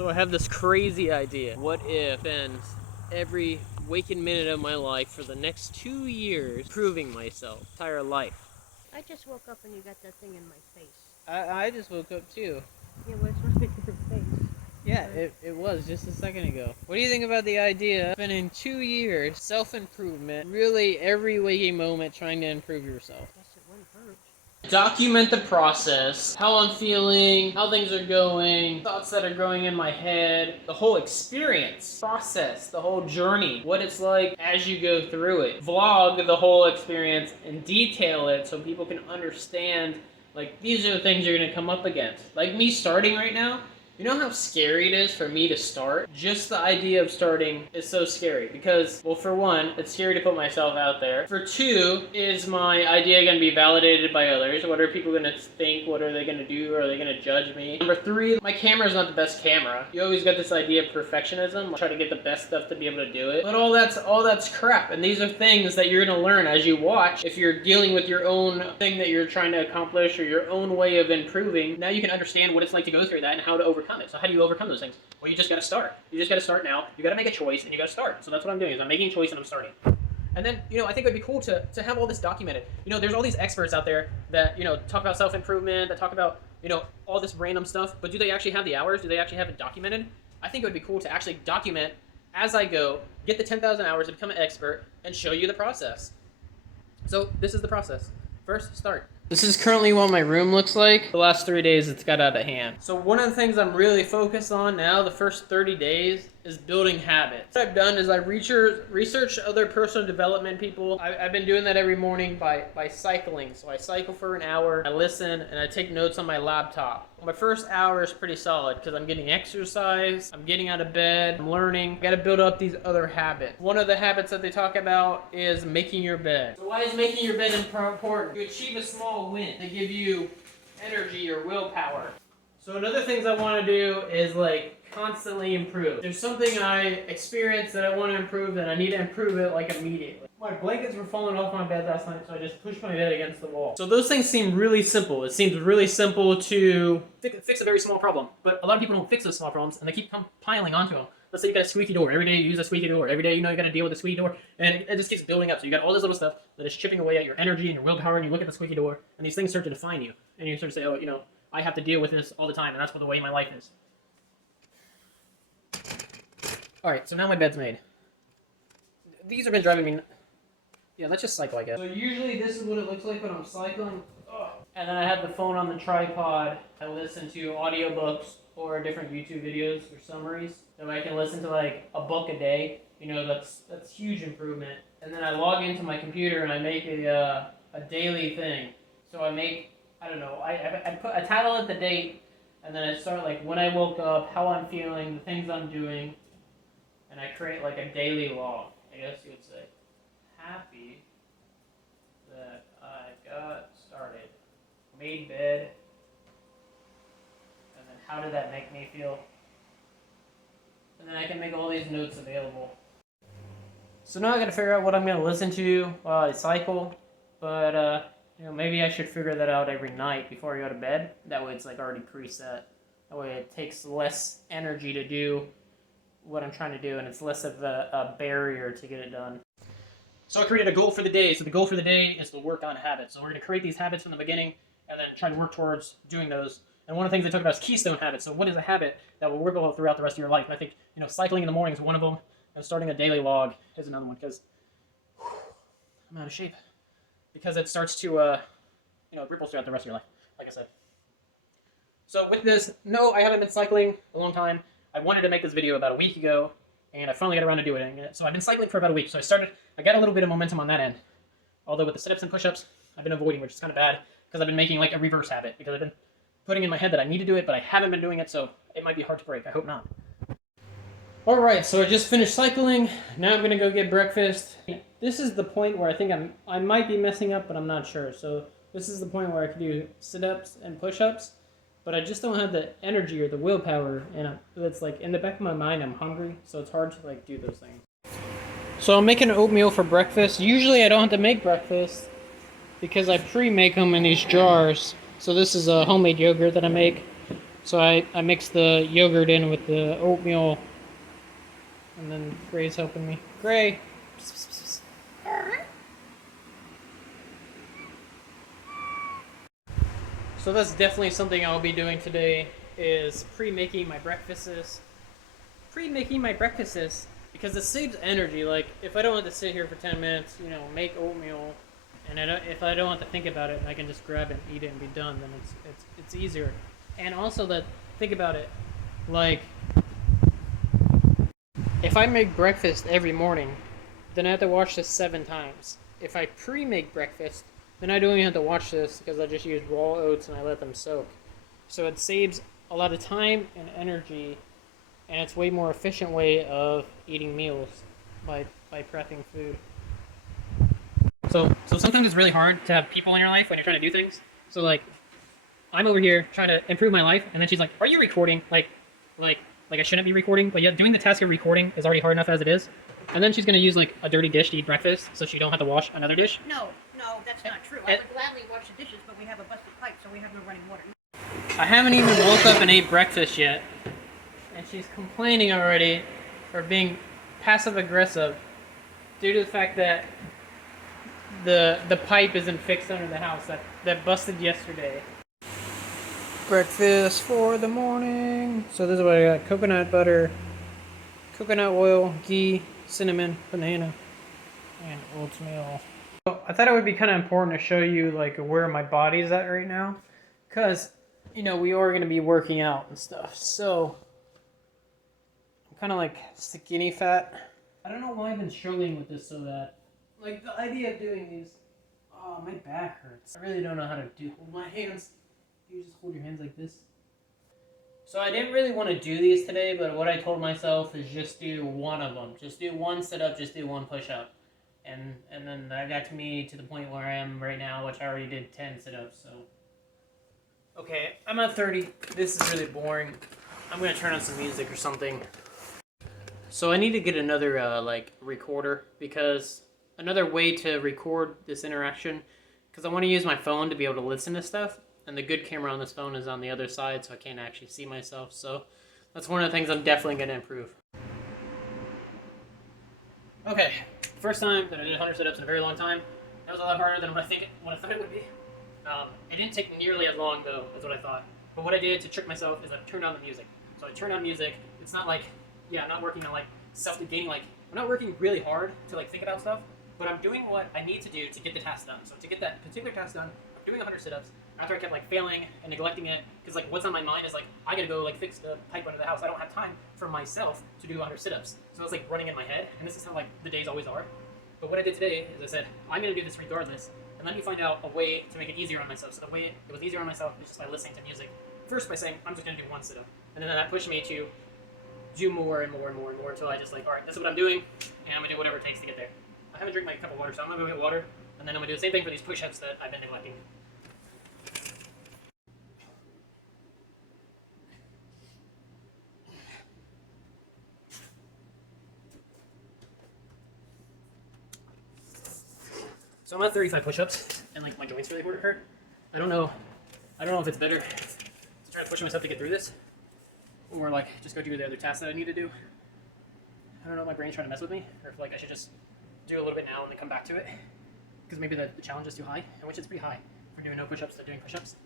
So I have this crazy idea. What if I spend every waking minute of my life for the next 2 years proving myself, entire life? I just woke up and you got that thing in my face. I just woke up too. Yeah, well, it's supposed to be in your face. Yeah, it was just a second ago. What do you think about the idea of spending 2 years self-improvement, really every waking moment trying to improve yourself? Guess it wouldn't hurt. Document the process, how I'm feeling, how things are going, thoughts that are going in my head, the whole experience, process, the whole journey, what it's like as you go through it. Vlog the whole experience and detail it so people can understand, like, these are the things you're gonna come up against. Like me starting right now, you know how scary it is for me to start? Just the idea of starting is so scary because, well, for one, it's scary to put myself out there. For two, is my idea going to be validated by others? What are people going to think? What are they going to do? Are they going to judge me? Number three, my camera is not the best camera. You always got this idea of perfectionism. I try to get the best stuff to be able to do it. But all that's crap. And these are things that you're going to learn as you watch. If you're dealing with your own thing that you're trying to accomplish or your own way of improving, now you can understand what it's like to go through that and how to overcome it. So how do you overcome those things? Well, you just got to start. You just got to start now. You got to make a choice and you got to start. So that's what I'm doing is I'm making a choice and I'm starting. And then, I think it would be cool to have all this documented. There's all these experts out there that, talk about self-improvement, that talk about, all this random stuff, but do they actually have the hours? Do they actually have it documented? I think it would be cool to actually document as I go, get the 10,000 hours to become an expert, and show you the process. So this is the process. First, start. This is currently what my room looks like. The last 3 days, it's got out of hand. So one of the things I'm really focused on now, the first 30 days, is building habits. What I've done is I researched other personal development people. I've been doing that every morning by cycling. So I cycle for an hour, I listen, and I take notes on my laptop. My first hour is pretty solid because I'm getting exercise, I'm getting out of bed, I'm learning. I gotta build up these other habits. One of the habits that they talk about is making your bed. So why is making your bed important? To achieve a small win, to give you energy or willpower. So another things I want to do is constantly improve. There's something I experienced that I want to improve, and I need to improve it immediately. My blankets were falling off my bed last night, so I just pushed my bed against the wall. So those things seem really simple. It seems really simple to fix a very small problem, but a lot of people don't fix those small problems, and they keep piling onto them. Let's say you got a squeaky door. Every day you use a squeaky door. Every day you got to deal with a squeaky door, and it just keeps building up. So you got all this little stuff that is chipping away at your energy and your willpower, and you look at the squeaky door, and these things start to define you, and you start to say, oh, I have to deal with this all the time, and that's what the way my life is. Alright, so now my bed's made. These have been driving me... Yeah, let's just cycle, I guess. So usually this is what it looks like when I'm cycling. And then I have the phone on the tripod. I listen to audiobooks or different YouTube videos or summaries. So I can listen to a book a day. That's huge improvement. And then I log into my computer and I make a daily thing. So I make, I don't know, I title it the date, and then I start when I woke up, how I'm feeling, the things I'm doing. And I create a daily log, I guess you would say. Happy that I got started. Made bed. And then how did that make me feel? And then I can make all these notes available. So now I gotta figure out what I'm gonna listen to while I cycle. But maybe I should figure that out every night before I go to bed. That way it's already preset. That way it takes less energy to do what I'm trying to do, and it's less of a barrier to get it done. So I created a goal for the day. So the goal for the day is to work on habits. So we're going to create these habits from the beginning and then try to work towards doing those. And one of the things they talk about is Keystone Habits. So what is a habit that will work throughout the rest of your life? And I think cycling in the morning is one of them, and starting a daily log is another one, because I'm out of shape. Because it starts to it ripples throughout the rest of your life, like I said. So with this, no, I haven't been cycling a long time. I wanted to make this video about a week ago, and I finally got around to doing it. So I've been cycling for about a week. So I got a little bit of momentum on that end. Although with the sit-ups and push-ups, I've been avoiding, which is kind of bad, because I've been making a reverse habit, because I've been putting in my head that I need to do it, but I haven't been doing it, so it might be hard to break. I hope not. Alright, so I just finished cycling. Now I'm going to go get breakfast. This is the point where I think I might be messing up, but I'm not sure. So this is the point where I can do sit-ups and push-ups. But I just don't have the energy or the willpower, and it's in the back of my mind I'm hungry, so it's hard to do those things. So I'm making oatmeal for breakfast. Usually I don't have to make breakfast because I pre-make them in these jars. So this is a homemade yogurt that I make. So I mix the yogurt in with the oatmeal, and then Gray's helping me. Gray! So that's definitely something I'll be doing today, is pre-making my breakfasts. Pre-making my breakfasts, because it saves energy. Like, if I don't have to sit here for 10 minutes, make oatmeal, and if I don't have to think about it, and I can just grab it and eat it and be done, then it's easier. And also think about it, like, if I make breakfast every morning, then I have to wash this 7 times. If I pre-make breakfast, then I don't even have to wash this because I just use raw oats and I let them soak. So it saves a lot of time and energy, and it's a way more efficient way of eating meals by prepping food. So sometimes it's really hard to have people in your life when you're trying to do things. So like, I'm over here trying to improve my life, and then she's like, "Are you recording?" Like I shouldn't be recording, but yet doing the task of recording is already hard enough as it is. And then she's gonna use like a dirty dish to eat breakfast, so she don't have to wash another dish. No, that's not true. I would gladly wash the dishes, but we have a busted pipe, so we have no running water. I haven't even woke up and ate breakfast yet, and she's complaining already for being passive aggressive due to the fact that the pipe isn't fixed under the house that busted yesterday. Breakfast for the morning. So this is what I got: coconut butter, coconut oil, ghee, cinnamon, banana, and oatmeal. So I thought it would be kind of important to show you like where my body's at right now, because we are going to be working out and stuff. So I'm kind of like skinny fat. I don't know why I've been struggling with this so bad. Like the idea of doing these, oh, my back hurts. I really don't know how to hold my hands. You just hold your hands like this. So I didn't really want to do these today, but what I told myself is just do one of them. Just do one sit-up, just do one push-up. And then that got me to the point where I am right now, which I already did 10 sit-ups, so. Okay, I'm at 30. This is really boring. I'm going to turn on some music or something. So I need to get another, recorder, because another way to record this interaction, because I want to use my phone to be able to listen to stuff. And the good camera on this phone is on the other side, so I can't actually see myself. So that's one of the things I'm definitely going to improve. Okay, first time that I did 100 sit-ups in a very long time. That was a lot harder than what I thought it would be. It didn't take nearly as long, though, as what I thought. But what I did to trick myself is I turned on the music. So I turned on music. It's not like, I'm not working on self-negating. I'm not working really hard to think about stuff, but I'm doing what I need to do to get the task done. So to get that particular task done, I'm doing 100 sit-ups. After I kept failing and neglecting it, because what's on my mind is I gotta go fix the pipe under the house. I don't have time for myself to do 100 sit-ups. So it's running in my head, and this is how the days always are. But what I did today is I said, I'm gonna do this regardless, and let me find out a way to make it easier on myself. So the way it was easier on myself was just by listening to music. First by saying, I'm just gonna do one sit-up. And then that pushed me to do more and more and more and more until I just alright, this is what I'm doing, and I'm gonna do whatever it takes to get there. I haven't drank my cup of water, so I'm gonna go get water, and then I'm gonna do the same thing for these push-ups that I've been neglecting. So I'm at 35 push-ups, and my joints really hurt. I don't know if it's better to try to push myself to get through this, or just go do the other tasks that I need to do. I don't know if my brain's trying to mess with me, or if I should just do a little bit now and then come back to it, because maybe the challenge is too high, and which is pretty high for doing no push-ups to doing push-ups.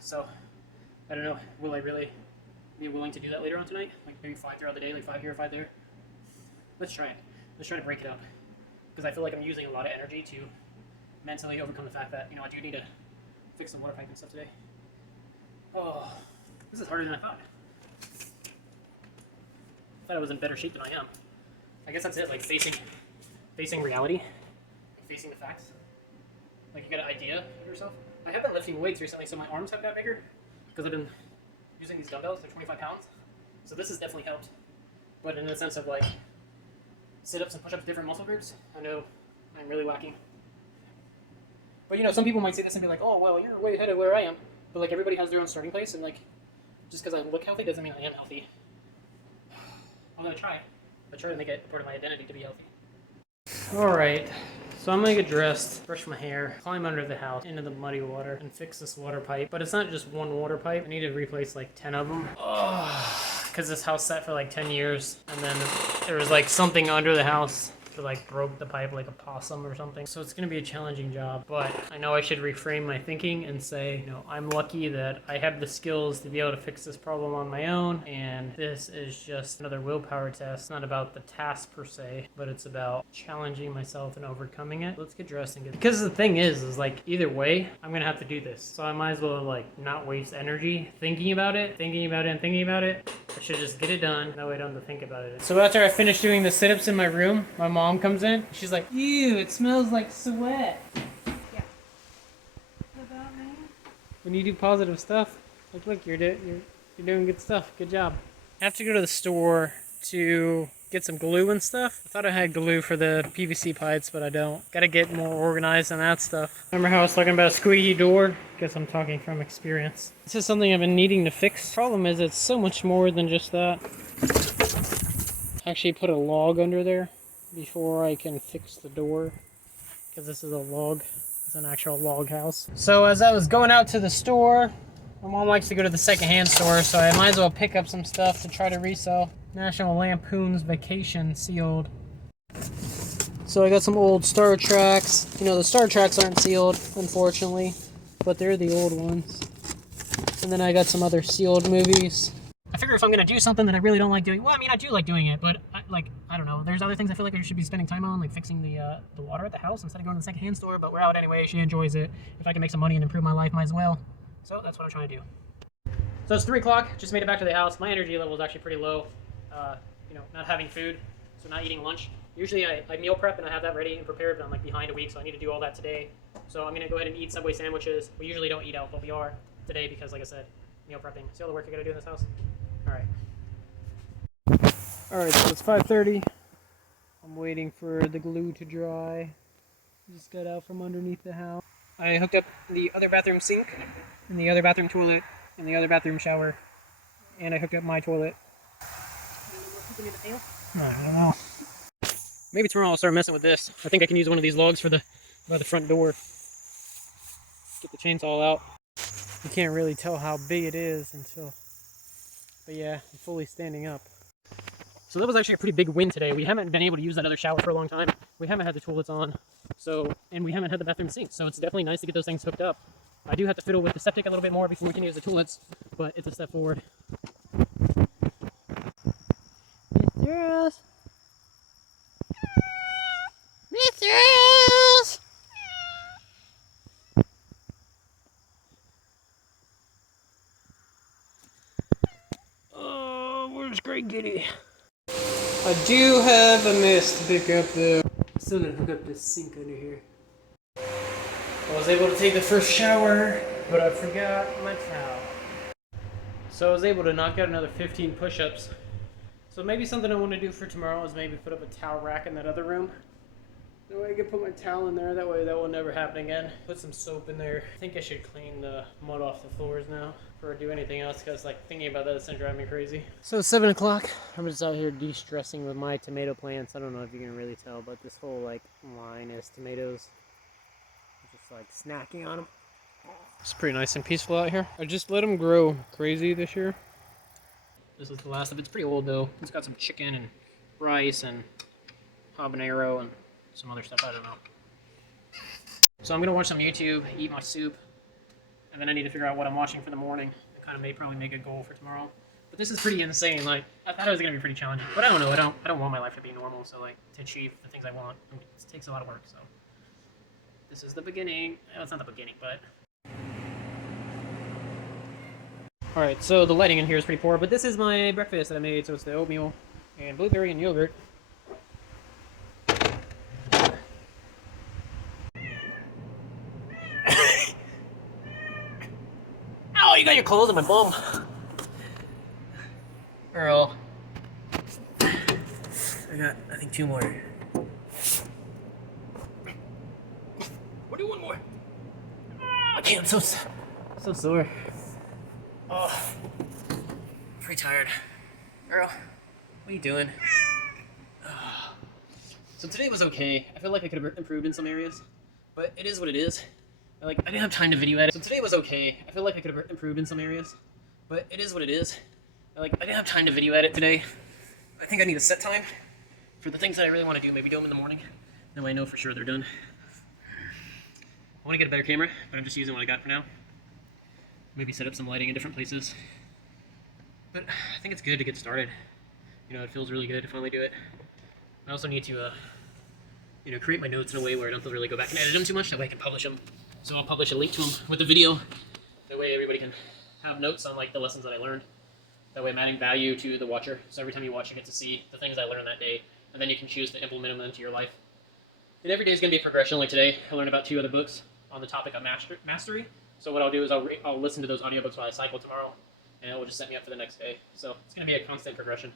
So I don't know. Will I really be willing to do that later on tonight? Maybe 5 throughout the day, 5 here, 5 there. Let's try it. Let's try to break it up. Because I feel like I'm using a lot of energy to mentally overcome the fact that, I do need to fix some water pipe and stuff today. Oh, this is harder than I thought. I thought I was in better shape than I am. I guess that's it, facing reality, facing the facts. You get an idea of yourself. I have been lifting weights recently, so my arms have got bigger, because I've been using these dumbbells. They're 25 pounds. So this has definitely helped. But in the sense of sit-ups and push-ups, different muscle groups, I know I'm really lacking. But some people might say this and be like, oh, well, you're way ahead of where I am. But everybody has their own starting place, and just because I look healthy doesn't mean I am healthy. I'm gonna try. I try to make it a part of my identity to be healthy. Alright, so I'm gonna get dressed, brush my hair, climb under the house into the muddy water, and fix this water pipe. But it's not just one water pipe, I need to replace like 10 of them. Because this house sat for like 10 years, and then there was like something under the house that like broke the pipe like a possum or something. So it's gonna be a challenging job, but I know I should reframe my thinking and say, you know, I'm lucky that I have the skills to be able to fix this problem on my own, and this is just another willpower test. It's not about the task per se, but it's about challenging myself and overcoming it. Let's get dressed and get, because the thing is like either way, I'm gonna have to do this. So I might as well like not waste energy thinking about it, thinking about it, and thinking about it. I should just get it done. That way I don't have to think about it. So after I finish doing the sit-ups in my room, my mom comes in. She's like, ew, it smells like sweat. Yeah. What about me? When you do positive stuff, like look, you're doing good stuff. Good job. I have to go to the store to get some glue and stuff. I thought I had glue for the PVC pipes, but I don't. Gotta get more organized on that stuff. Remember how I was talking about a squeaky door? Guess I'm talking from experience. This is something I've been needing to fix. Problem is it's so much more than just that. I actually put a log under there before I can fix the door, because this is a log. It's an actual log house. So as I was going out to the store, my mom likes to go to the secondhand store, so I might as well pick up some stuff to try to resell. National Lampoon's Vacation sealed. So I got some old Star Treks. You know, the Star Treks aren't sealed, unfortunately, but they're the old ones. And then I got some other sealed movies. I figure if I'm gonna do something that I really don't like doing, well, I mean, I do like doing it, but I don't know. There's other things I feel like I should be spending time on, like fixing the water at the house instead of going to the secondhand store. But we're out anyway. She enjoys it. If I can make some money and improve my life, might as well. So that's what I'm trying to do. So it's 3 o'clock. Just made it back to the house. My energy level is actually pretty low. You know, not having food, so not eating lunch. Usually I meal prep and I have that ready and prepared, but I'm like behind a week, so I need to do all that today. So I'm gonna go ahead and eat Subway sandwiches. We usually don't eat out, but we are today because, like I said, meal prepping. See all the work I gotta do in this house? Alright, so it's 5:30. I'm waiting for the glue to dry. Just got out from underneath the house. I hooked up the other bathroom sink, and the other bathroom toilet, and the other bathroom shower. And I hooked up my toilet. I don't know. Maybe tomorrow I'll start messing with this. I think I can use one of these logs for by the front door. Get the chainsaw out. You can't really tell how big it is until, but yeah, I'm fully standing up. So that was actually a pretty big win today. We haven't been able to use that other shower for a long time. We haven't had the toilets on, and we haven't had the bathroom sink. So it's definitely nice to get those things hooked up. I do have to fiddle with the septic a little bit more before we can use the toilets, but it's a step forward. Mr. Rose. Mr. Rose. Oh, where's Greg Giddy? I do have a mess to pick up though. Still gonna hook up this sink under here. I was able to take the first shower, but I forgot my towel. So I was able to knock out another 15 push-ups. So maybe something I want to do for tomorrow is maybe put up a towel rack in that other room. That way I can put my towel in there, that way that will never happen again. Put some soap in there. I think I should clean the mud off the floors now before I do anything else, because like thinking about that is gonna drive me crazy. So it's 7 o'clock. I'm just out here de-stressing with my tomato plants. I don't know if you can really tell, but this whole like line is tomatoes. Just like snacking on them. It's pretty nice and peaceful out here. I just let them grow crazy this year. This is the last of it. It's pretty old though. It's got some chicken and rice and habanero and some other stuff, I don't know. So I'm gonna watch some YouTube, eat my soup, and then I need to figure out what I'm watching for the morning. I kind of probably make a goal for tomorrow. But this is pretty insane. Like, I thought it was gonna be pretty challenging, but I don't know. I don't want my life to be normal. So like, to achieve the things I want, it takes a lot of work. So this is the beginning. Well, it's not the beginning, but. All right. So the lighting in here is pretty poor, but this is my breakfast that I made. So it's the oatmeal and blueberry and yogurt. Oh, you got your clothes on my bum. Earl. I got, I think, 2 more. We'll do 1 more. Okay, I'm so sore. Oh, pretty tired. Earl, what are you doing? So today was okay. I feel like I could have improved in some areas, but it is what it is. I didn't have time to video edit. So today was okay. I feel like I could have improved in some areas, but it is what it is. I didn't have time to video edit today. I think I need a set time for the things that I really want to do. Maybe do them in the morning. That way I know for sure they're done. I want to get a better camera, but I'm just using what I got for now. Maybe set up some lighting in different places. But I think it's good to get started. You know, it feels really good to finally do it. I also need to, create my notes in a way where I don't have to really go back and edit them too much. That way I can publish them. So I'll publish a link to them with the video. That way everybody can have notes on the lessons that I learned. That way I'm adding value to the watcher. So every time you watch, you get to see the things I learned that day, and then you can choose to implement them into your life. And every day is going to be a progression. Like today, I learned about 2 other books on the topic of mastery. So what I'll do is I'll listen to those audiobooks while I cycle tomorrow, and it will just set me up for the next day. So it's going to be a constant progression.